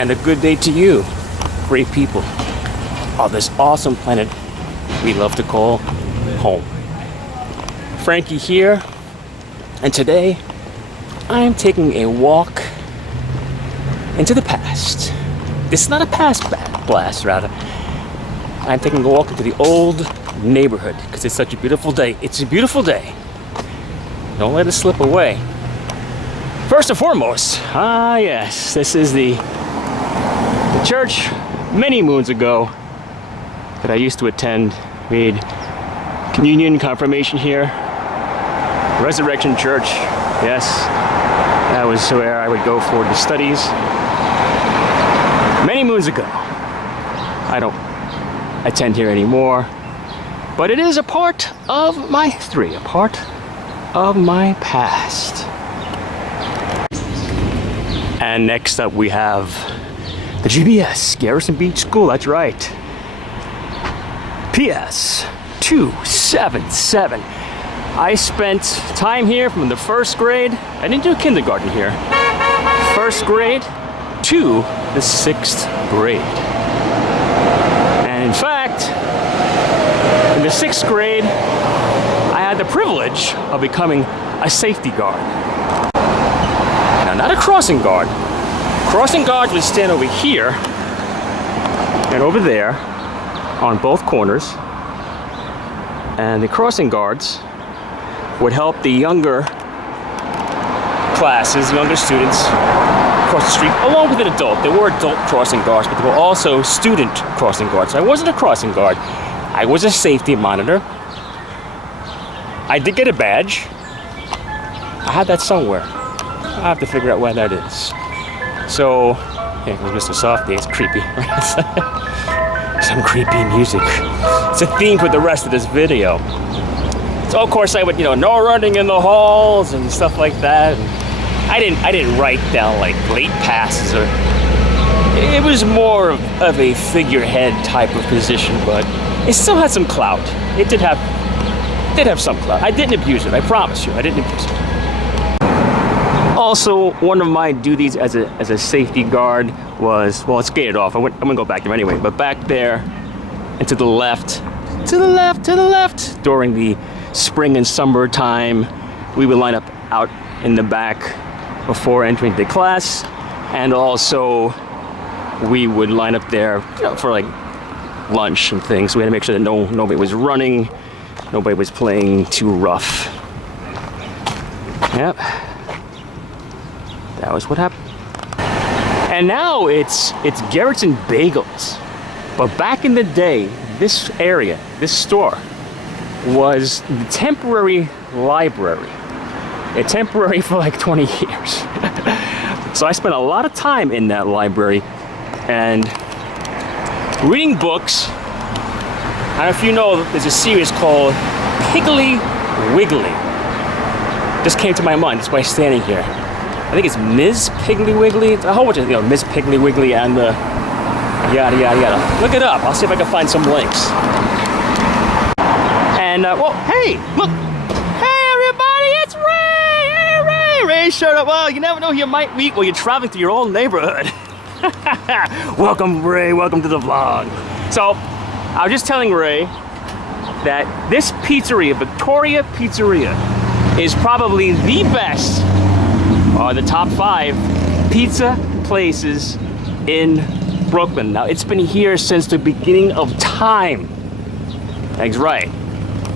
and a good day to you, great people of this awesome planet we love to call home. Frankie here, and today I am taking a walk into the past. This is not a past blast, rather. I'm taking a walk into the old neighborhood because it's such a beautiful day. It's a beautiful day. Don't let it slip away. First and foremost, yes, this is the church many moons ago that I used to attend. We had communion, confirmation here. Resurrection Church, yes. That was where I would go for the studies. Many moons ago. I don't attend here anymore. But it is a part of my history, a part of my past. And next up we have the GBS, Garrison Beach School, that's right. PS 277. I spent time here from the first grade. I didn't do kindergarten here. First grade to the 6th grade. And in fact, in the 6th grade, I had the privilege of becoming a safety guard. Now, not a crossing guard. Crossing guards would stand over here and over there on both corners. And the crossing guards would help the younger classes, younger students, cross the street, along with an adult. There were adult crossing guards, but there were also student crossing guards. I wasn't a crossing guard. I was a safety monitor. I did get a badge. I had that somewhere. I have to figure out where that is. So, here comes Mr. Softy. It's creepy. Some creepy music. It's a theme for the rest of this video. So of course I would, no running in the halls and stuff like that. And I didn't write down like late passes or. It was more of a figurehead type of position, but it still had some clout. It did have some clout. I didn't abuse it. I promise you, I didn't abuse it. Also, one of my duties as a safety guard was, well, it's gated off. I'm gonna go back there anyway, but back there and to the left, during the spring and summer time, we would line up out in the back before entering the class, and also we would line up there, for like lunch and things. So we had to make sure that nobody was running, nobody was playing too rough. Yep. That was what happened. And now it's Garrettson Bagels. But back in the day, this area, this store, was the temporary library. A temporary for like 20 years. So I spent a lot of time in that library and reading books. I don't know if you know, there's a series called Piggly Wiggly. Just came to my mind, that's why I'm standing here. I think it's Ms. Piggly Wiggly. It's a whole bunch of, Ms. Piggly Wiggly and the yada, yada, yada. Look it up. I'll see if I can find some links. And, well, hey, look. Hey, everybody, it's Ray. Hey, Ray. Ray showed up. Well, you never know who you might meet while you're traveling through your old neighborhood. Welcome, Ray. Welcome to the vlog. So, I was just telling Ray that this pizzeria, Victoria Pizzeria, is probably the best, or the top 5 pizza places in Brooklyn. Now, it's been here since the beginning of time. That's right.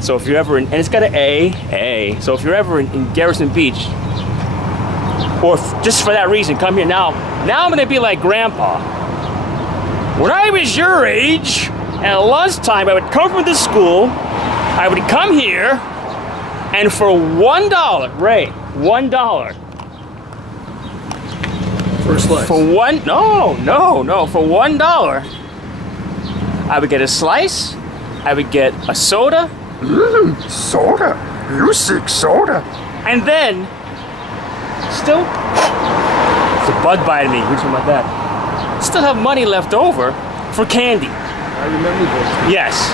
So if you're ever in, and it's got an A. So if you're ever in Garrison Beach, or just for that reason, come here now. Now I'm gonna be like Grandpa. When I was your age, at lunchtime, I would come from the school, I would come here, and for $1, Ray, $1. For slice. For one, no, for $1, I would get a slice, I would get a soda. Soda? You seek soda? And then, still, it's a bug biting me, which one about that? Still have money left over for candy. I remember those. Yes.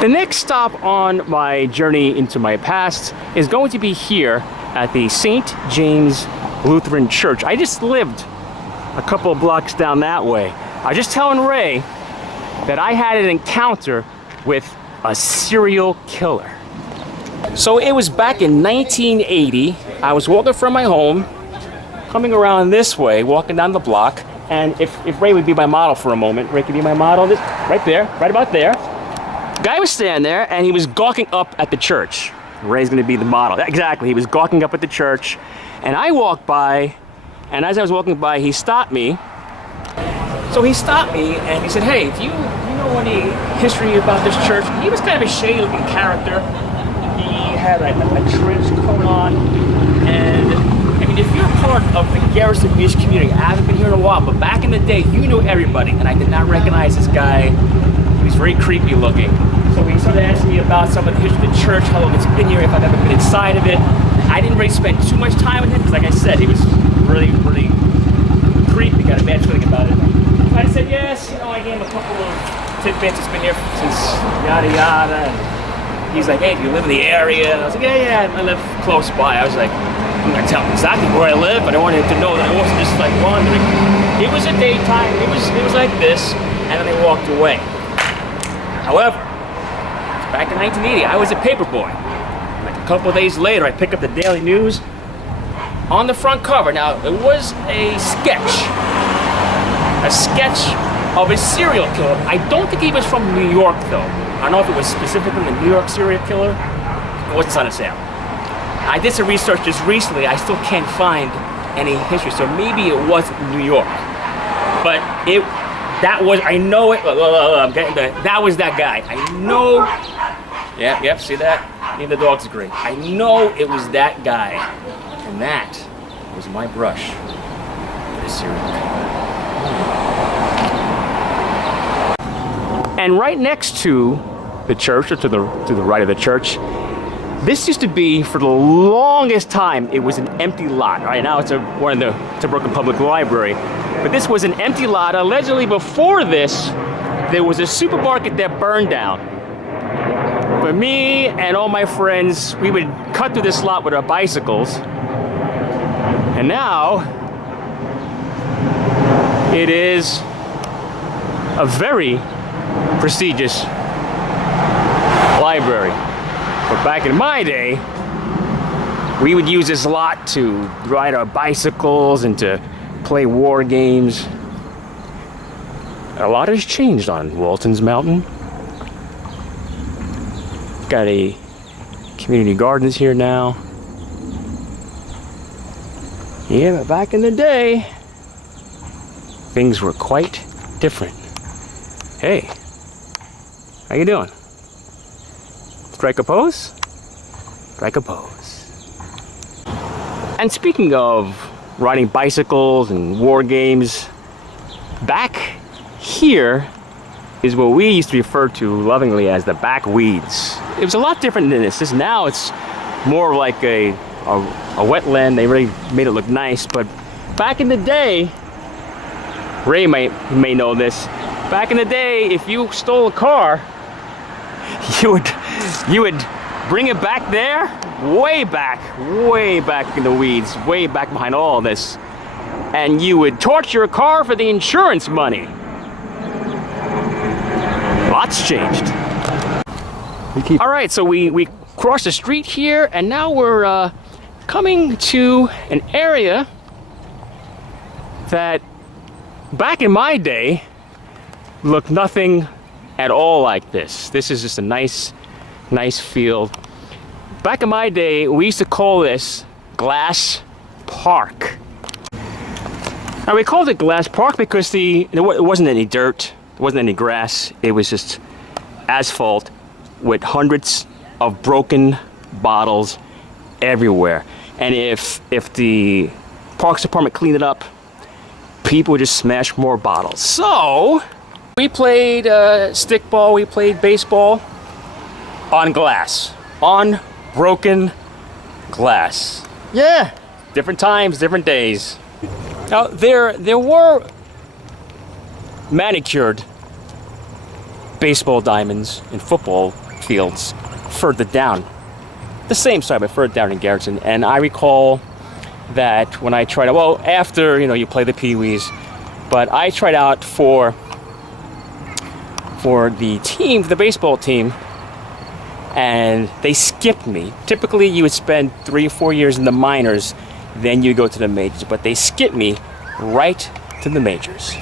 The next stop on my journey into my past is going to be here at the St. James Lutheran Church. I just lived a couple of blocks down that way. I was just telling Ray that I had an encounter with a serial killer. So it was back in 1980. I was walking from my home, coming around this way, walking down the block, and if Ray would be my model for a moment, Ray could be my model, this, right there, right about there. Guy was standing there and he was gawking up at the church. Ray's gonna be the model. Exactly, he was gawking up at the church. And I walked by, and as I was walking by, he stopped me. So he stopped me and he said, hey, do you know any history about this church? He was kind of a shady looking character. He had a trench coat on. And I mean, if you're part of the Garrison Beach community, I haven't been here in a while, but back in the day, you knew everybody. And I did not recognize this guy. He was very creepy looking. So he started asking me about some of the history of the church, how long it's been here, if I've ever been inside of it. I didn't really spend too much time with him because, like I said, he was really, really creepy. Got a bad feeling about it. I said yes. You know, I gave him a couple of tidbits. It's been here since yada yada. And he's like, hey, do you live in the area? And I was like, yeah, I live close by. I was like, I'm gonna tell him exactly where I live, but I wanted him to know that I wasn't just like wandering. It was a daytime. It was like this, and then they walked away. However, back in 1980, I was a paper boy. Like a couple of days later, I picked up the Daily News. On the front cover, now it was a sketch of a serial killer. I don't think he was from New York, though. I don't know if it was specifically a New York serial killer. It was Son of Sam. I did some research just recently. I still can't find any history, so maybe it was New York. But that was, I know it, I'm getting that was that guy. I know, yep, see that? Even the dogs agree. I know it was that guy. And that was my brush for the serial killer. And right next to the church, or to the right of the church, this used to be, for the longest time, it was an empty lot. Right now it's a Brooklyn Public Library. But this was an empty lot. Allegedly before this, there was a supermarket that burned down. But me and all my friends, we would cut through this lot with our bicycles. And now, it is a very prestigious library. But back in my day, we would use this lot to ride our bicycles and to play war games. A lot has changed on Walton's Mountain. Got a community gardens here now. Yeah, but back in the day, things were quite different. Hey, how you doing? Strike a pose? Strike a pose. And speaking of riding bicycles and war games, back here is what we used to refer to lovingly as the back weeds. It was a lot different than this. Now it's more like a wetland. They really made it look nice, but back in the day, Ray may know this, back in the day, if you stole a car, you would bring it back there, way back in the weeds, way back behind all this, and you would torch your car for the insurance money. Lots changed. All right, so we crossed the street here, and now we're coming to an area that back in my day looked nothing at all like this. This is just a nice field. Back in my day, we used to call this Glass Park. Now we called it Glass Park because there wasn't any dirt, there wasn't any grass. It was just asphalt with hundreds of broken bottles everywhere. And if the Parks Department cleaned it up, people would just smash more bottles. So we played stickball, we played baseball on glass, on broken glass. Yeah, different times, different days. Now there were manicured baseball diamonds in football fields further down, the same side but further down in Garrison. And I recall that when I tried out, well, after, you know, you play the Pee-wees, but I tried out for the team, the baseball team, and they skipped me. Typically, you would spend 3 or 4 years in the minors, then you go to the majors, but they skipped me right to the majors.